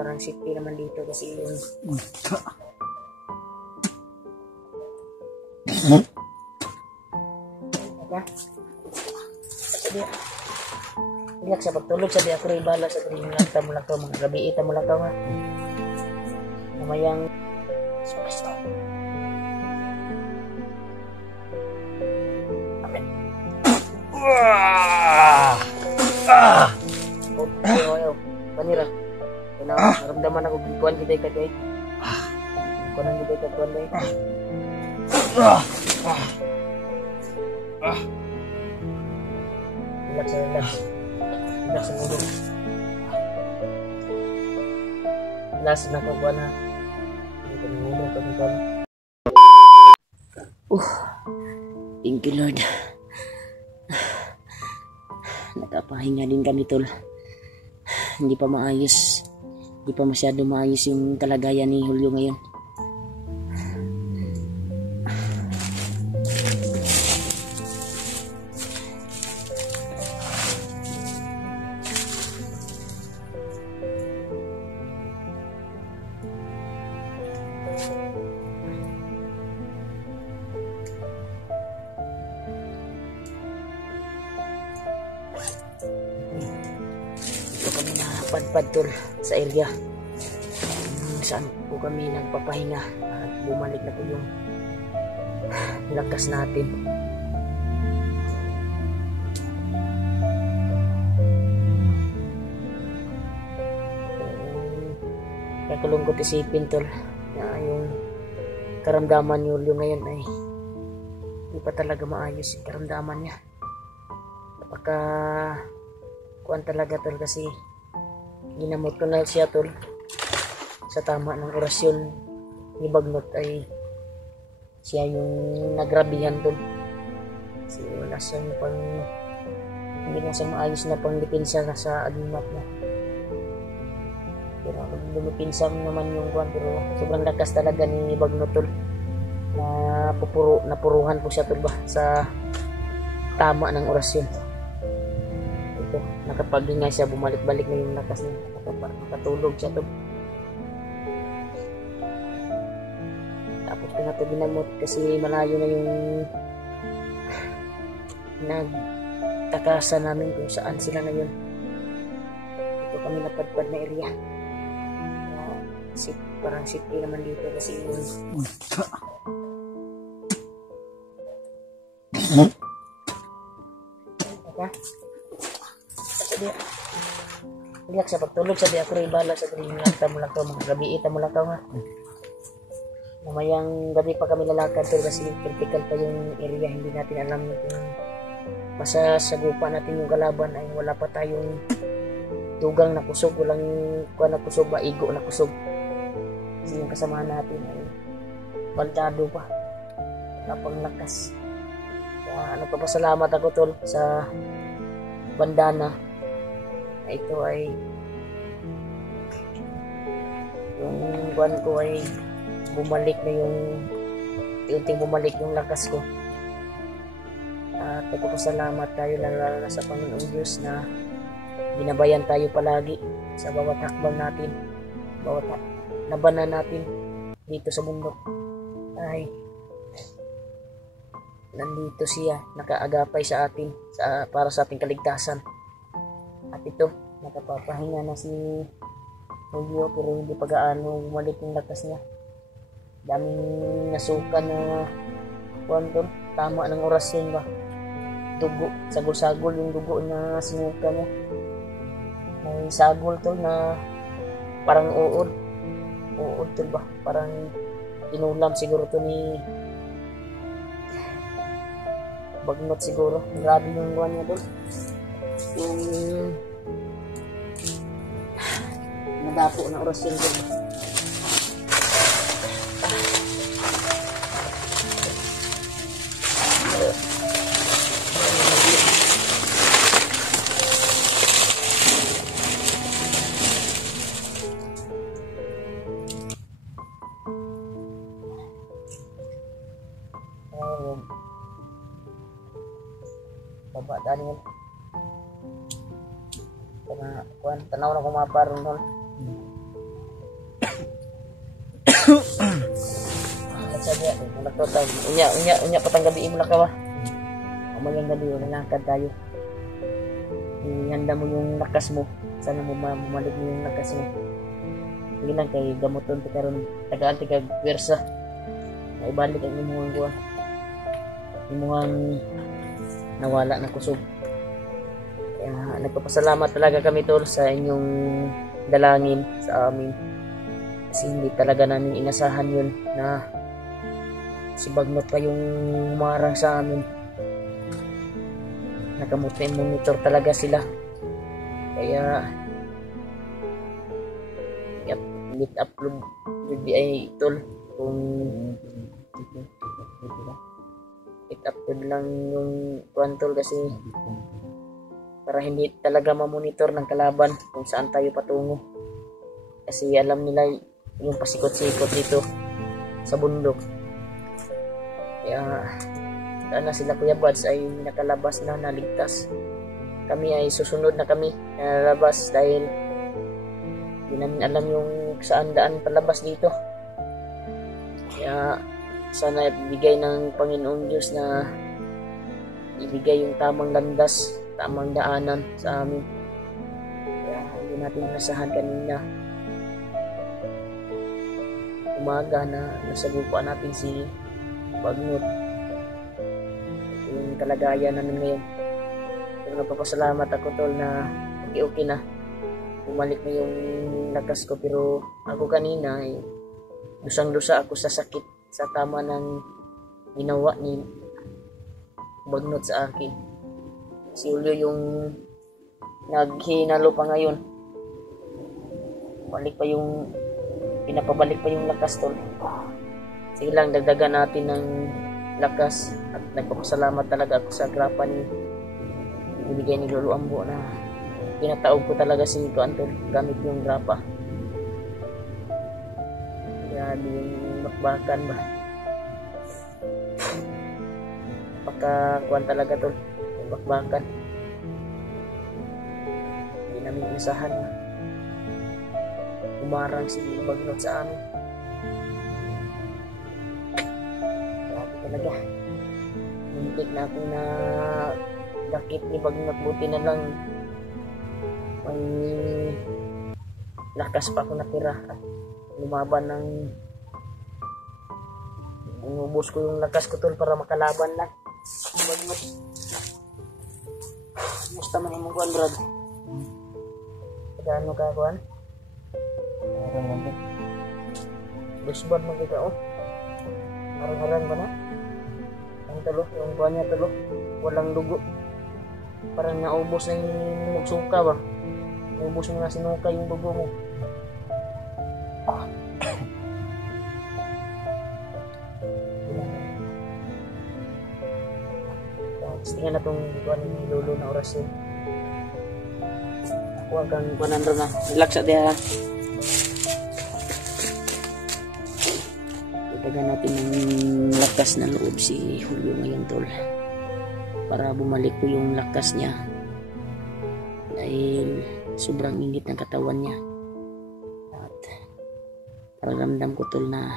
Parang safety naman dito kasi yung Iyak sa pagtulog sa di ako rin bala sa rin lakaw mga gabi ita mo lakaw ha namayang amen ayaw panira naramdaman ako gikuan kita ikat eh kunan kita ikat kuan eh relax sa mundo last na ko kuan ha ito ng mundo kami kuan thank you Lord nakapahinga din kami tol hindi pa masyado maayos yung kalagayan ni Julio ngayon. Kami napadpad tol sa area saan po kami nagpapahinga at bumalik na po yung lakas natin. Kakulungkot isipin tol na yung karamdaman ni Julio ngayon ay hindi pa talaga maayos yung karamdaman niya. Napaka kuan talaga tol kasi ginamot ko na siya tol sa tama ng orasyon ni Bagnot ay siya yung nagrabihan tol kasi wala siyang hindi na siya maayos na pangdipinsa sa agimat na pero lumipinsa naman yung kuan pero sobrang lakas talaga ni Bagnot tol na napuruhan po siya tol ba sa tama ng orasyon. Nakapaghinga siya, bumalik-balik na yung lakas niya, nakatulog siya to. Tapos ko na ito ginamot kasi malayo na yung nagtakasan namin kung saan sila ngayon. Ito kami napadpad na area. Parang city naman dito kasi yung iyak sa pagtulog sa di ako rin bala sa rin lakaw mga gabi ita mo lakaw ha namayang gabi pa kami lalakad pero kasi critical pa yung area hindi natin alam kung masasagupa natin yung kalaban ay wala pa tayong tugang na kusog walang kuha na kusog maigo na kusog kasi yung kasamahan natin ay baldado pa wala pang lakas kaya nagpapasalamat ako tol sa bandana ito ay yung buwan ko ay bumalik na yung unting bumalik yung lakas ko at nagpapasalamat tayo lalo na sa Panginoong Diyos na binabayan tayo palagi sa bawat hakbang natin bawat labanan natin dito sa mundo ay nandito siya nakaagapay sa atin para sa ating kaligtasan. At ito, nakapapahinga na si Julio pero hindi pa gaano bumalik yung lakas niya. Daming nasukan na kuwanto, tama ng orasyon ba? Dugo, sagol-sagol yung dugo na sinuka niya. May sagol to na parang uod. Uod to ba? Parang inulam siguro to ni Bagnot siguro. Grabe yung buwan niya doon. Yung nadapo na orasyon doon. Baba Daniel. Para kuan tanaw na ko maparon tol. At sabi ako, nagtotag, unya patang gabi mo na ka ba? Umayang gabi, nalakad tayo. Ihanda mo yung lakas mo. Sana mo bumalik mo yung lakas mo. Hindi lang kay gamuton ti karon tagaan ti kag pwersa. Naibalik ang imuhang kuan. Imuhang nawala na kusog. Kaya nagpapasalamat talaga kami tol sa inyong dalangin sa amin. Kasi hindi talaga namin inasahan yun na si Bagnot pa yung humarang sa amin. Nakamonitor talaga sila. Kaya lit upload ay tol kung it-upload lang yung kwantol kasi para hindi talaga mamonitor ng kalaban kung saan tayo patungo. Kasi alam nila yung pasikot-sikot dito sa bundok. Kaya sana sila Kuya Buds ay nakalabas na, naligtas. Kami ay susunod na kami nalalabas dahil hindi namin alam yung saan daan palabas dito. Kaya sana ibigay ng Panginoong Diyos na ibigay yung tamang landas, tamang daanan sa amin. Kaya hindi natin nasahan kanina umaga na nasagupan natin si Bagnot. Yung kalagayan namin ngayon. Pero nagpapasalamat ako tol na okay na. Bumalik na yung lakas ko, pero ako kanina ay lusang-lusa ako sa sakit sa tama ng ginawa ni Bagnot sa akin. Si Julio yung naghinalo pa ngayon. Pinapabalik pa yung lakas tol. Sige lang, dagdagan natin ng lakas at nagpapasalamat talaga ako sa grapa ni ibigay ni Lolo Ambo na pinataog ko talaga si Kuantol gamit yung grapa. Kaya di yung makbakan ba, pagkakuan talaga tol yung makbakan. Hindi namin inasahan na umarang si Bagnot sa amin. Grabe talaga, muntik na akong na dakit ni Bagnot. Buti na lang may lakas pa ako natira at lumaban ng inubos ko yung lakas ko tol para makalaban lang. Bagnot, musta man imong kuan brad? Kano ka kuan? Dusbad mo kita oh. Harang-harang ba na? Ang talo, yung kuan niya talo, walang dugo. Parang naubos na yung nagsuka ba? Naubos mo na sinuka yung dugo mo. Tingnan na itong kuan ni Lolo na oras yun. Huwag kang kuanan rin na. Relax at diya. Itagan natin ng lakas na loob si Julio ngayon tol. Para bumalik ko yung lakas niya. Dahil sobrang init ng katawan niya. At paramdam ko tol na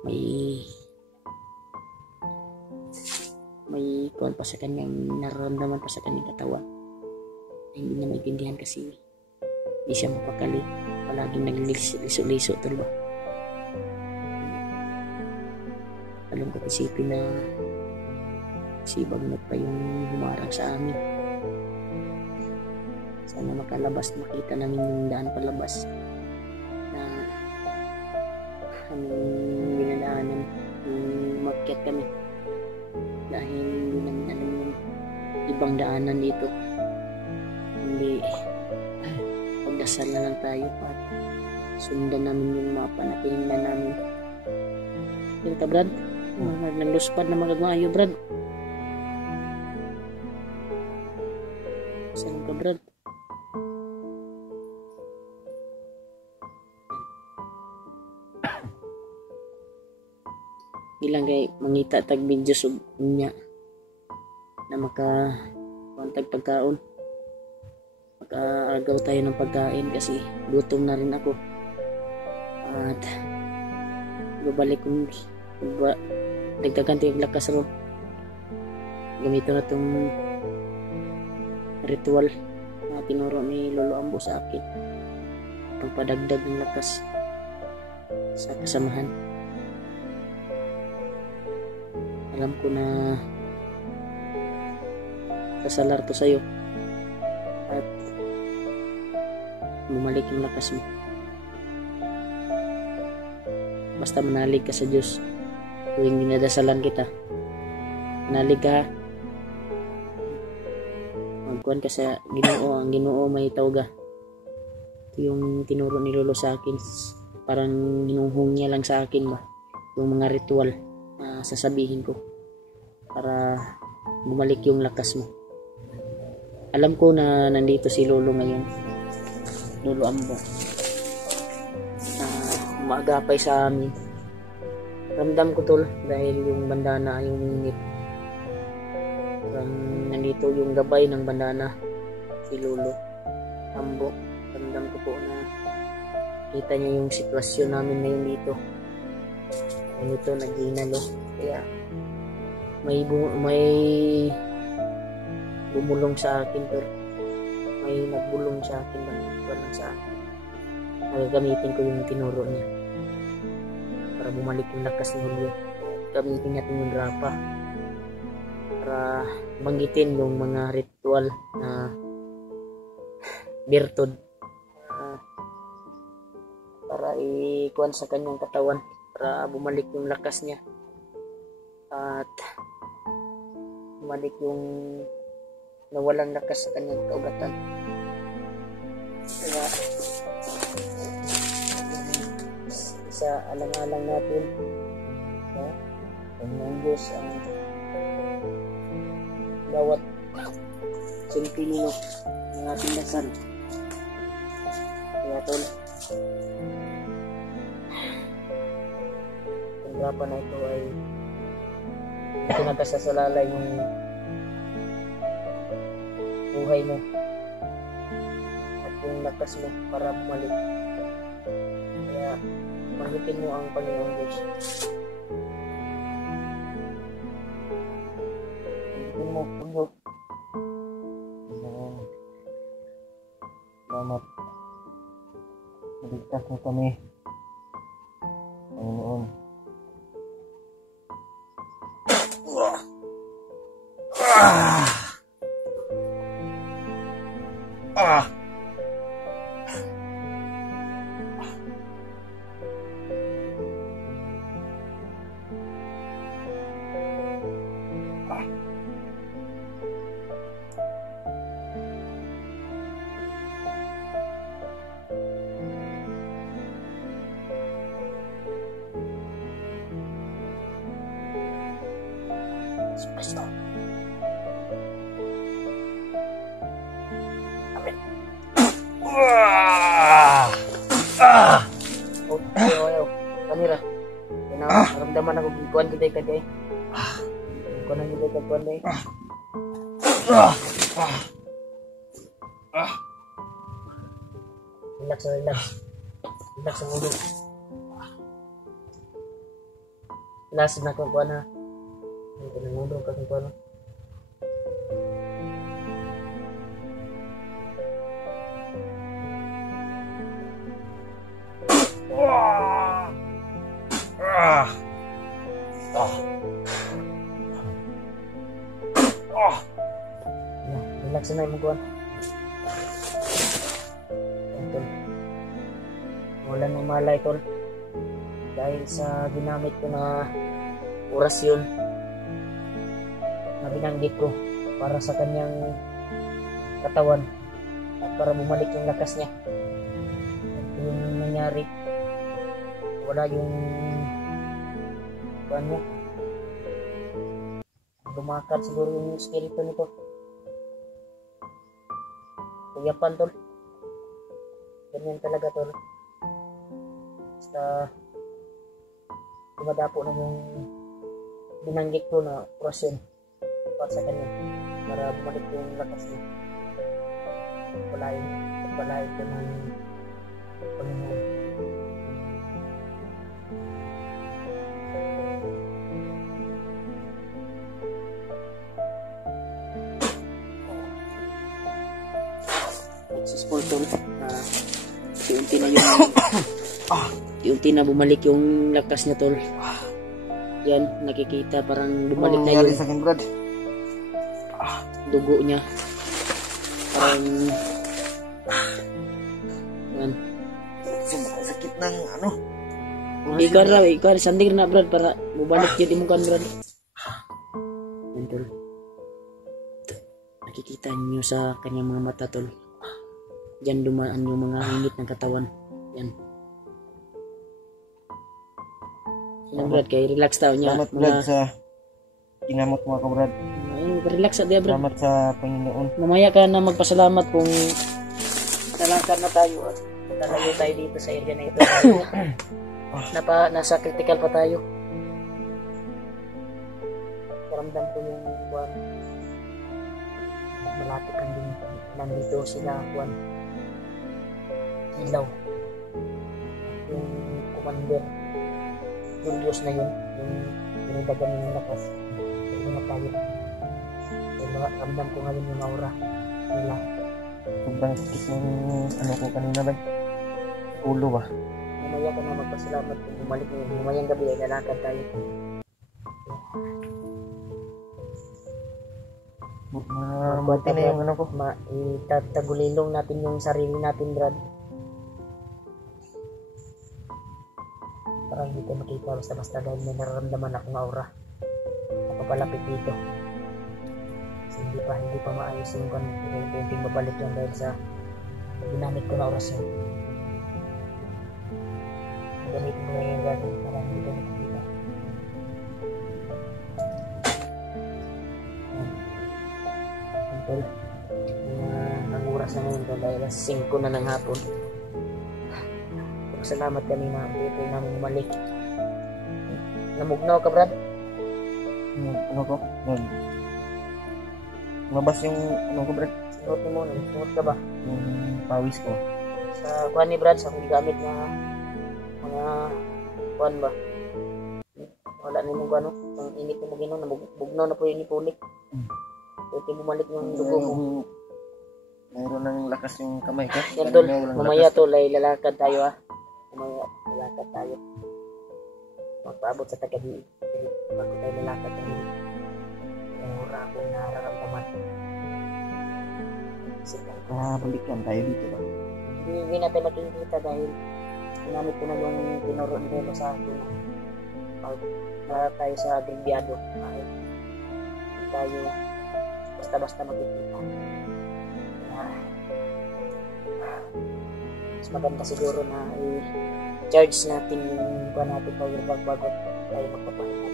may kuwan pa sa kanyang nararamdaman pa sa kanyang katawan. Hindi niya maintindihan kasi hindi siya mapakali. Palaging nagliso-liso tol ba. Alam ko isipin na si Bagnot pa yung humarang sa amin. Sana makalabas, makita namin yung daan palabas na aming binadaanan yung makyat kami. Dahil hindi namin alam yung ibang daanan dito. Hindi, pagdasal na lang tayo at sundan namin yung mapa na tinignan namin. Yung ka Brad, nagluspad na magagmayo Brad. Saan ka Brad? Ilang kay mangita tag video sub niya na maka kontag pagkaon makaagaw tayo ng pagkain kasi gutom na rin ako. At babalik kong dagdagan tayo yung lakas ro. Gamito na itong ritual na tinuro ni Lolo Ambo sa akin, pagpadagdag ng lakas sa kasamahan. Alam ko na sasalar to sa'yo at bumalik yung lakas mo. Basta manalig ka sa Diyos tuwing dinadasalan kita. Manalig ka, magkuhan ka sa Ginoo. Ang Ginoo may tawga. Ito yung tinuro ni Lolo sa akin, parang ginuhong niya lang sa akin ba yung mga ritual na sasabihin ko para bumalik yung lakas mo. Alam ko na nandito si Lolo ngayon, Lolo Ambo, na umaagapay sa amin. Ramdam ko tol, dahil yung bandana yung init. Nandito yung gabay ng bandana, si Lolo Ambo. Ramdam ko po na kita niya yung sitwasyon namin ngayon dito. Ganito nag-inalo. Kaya may bumulong sa akin tol. May nagbulong sa akin, walang sa akin. Nagagamitin ko yung tinuro niya para bumalik yung lakas ni Julio. Gamitin natin yung grapa para banggitin yung mga ritual na birtud, para ikuan sa kanyang katawan para bumalik yung lakas niya at bumalik yung nawalang lakas sa kanyang kaugatan. Kaya isa alang-alang natin ang Diyos ang bawat sentimo ng ating dasal. Kaya tol, ang grapa na ito ay pinakasasalalay ng buhay mo at yung lakas mo para bumalik. Kaya mahitin mo ang Panginoong Diyos. Mahitin mo, Panginoon. Salamat. Maligtas mo kami, Panginoon. Basta. Amen. Oh, ayaw. Kanira. Naramdaman ako gikuan kita kay. Gikuan kita kay kuan day. Relax. Relax ang ulo. Relax na ko kuan na. Hindi ko nangulo kasi ko ano. Relax na yung kuwan. Tol. Wala nang malay tol. Dahil sa ginamit ko na orasyon na binanggit ko para sa kanyang katawan at para bumalik yung lakas niya. At yung nangyari, wala yung niya. Lumakad siguro yung espiritu nito. Kuyapan tol. Ganyan talaga tol. Basta dumadapo na yung binanggit ko na orasyon para sa kanya para bumalik yung lakas niya. Pagpalain ko ng Panginoon. Successful tol na unti na yung unti na bumalik yung lakas niya tol. Yan, nakikita parang bumalik na yung sa akin, Brad? dugo niya. Parang yan. Sakit ng ano? Ikaw sandig na Brad para bumalik yun imong kan Brad. Yan tol. Nakikita niyo sa kanyang mga mata tol. Diyan dumaan yung mga init ng katawan. Yan. Yan Brad, kay relax tao niya. Salamat, Brad, sa ginamot mo ako, Brad. Relax at dia Brad. Salamat sa Panginoon. Mamaya ka na magpasalamat kung nalangkan na tayo at talayo tayo dito sa area na ito. Nasa critical pa tayo. Karamdam ko yung buwan. Malapit kang din. Nandito sila buwan. Ilaw. Yung commander. Julius na yun. Yung pinidagan ng lakas. Yung na tayo. Ramdam ko ngayon yung aura nila. Sobrang sakit ng ano ko kanina, Brad. Ulo ba? Mamaya ka na magpasalamat kung bumalik mo. Mamayang gabi ay lalakad tayo. Buti na yung ano ko. Itatagulilong natin yung sarili natin, Brad. Para hindi tayo makita basta-basta dahil may nararamdaman akong aura. Napapalapit dito. Kasi hindi pa maayos yung kunting babalik lang dahil sa ginamit ko na orasyon. Gamitin mo yung gagawin para hindi tayo makikita. Tol, ang oras na ngayon tol dahil 5 na ng hapon. Salamat kanina dito namin bumalik. Namugnaw ka Brad? Ano ko? Mabas yung ano ko, Brad? Sinuot mo, nagsuot ka ba? Yung pawis ko. Sa kuhan ni Brad, sa kong gamit na mga kuhan ba? Wala na yung ano, ang init mo gano'n, namugnaw na po yung ipulik. Pwede bumalik yung dugo mo. Mayroon ng lakas yung kamay ko. Yan tol, mamaya tol ay lalakad tayo Mamaya lalakad tayo. Magpaabot sa tagadi. Bago tayo lalakad tayo. Yung hura akong nararamdaman. Balikan tayo dito ba? Hindi natin makikita dahil ginamit ko na yung tinuro nila sa akin. Pag tayo sa Grimbiado, tayo basta-basta makikita. Mas maganda siguro na i-charge natin yung buwan natin power bank bago tayo magpapahinga.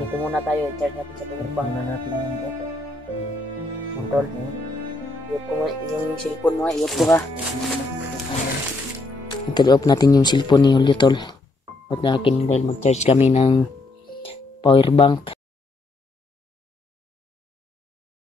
Dito muna tayo, i-charge natin sa power bank. Muna natin yung Tol, i-off ko yung cellphone mo, i-off ko ka. I-off natin yung cellphone ni Julio tol. At na akin dahil mag-charge kami ng power bank.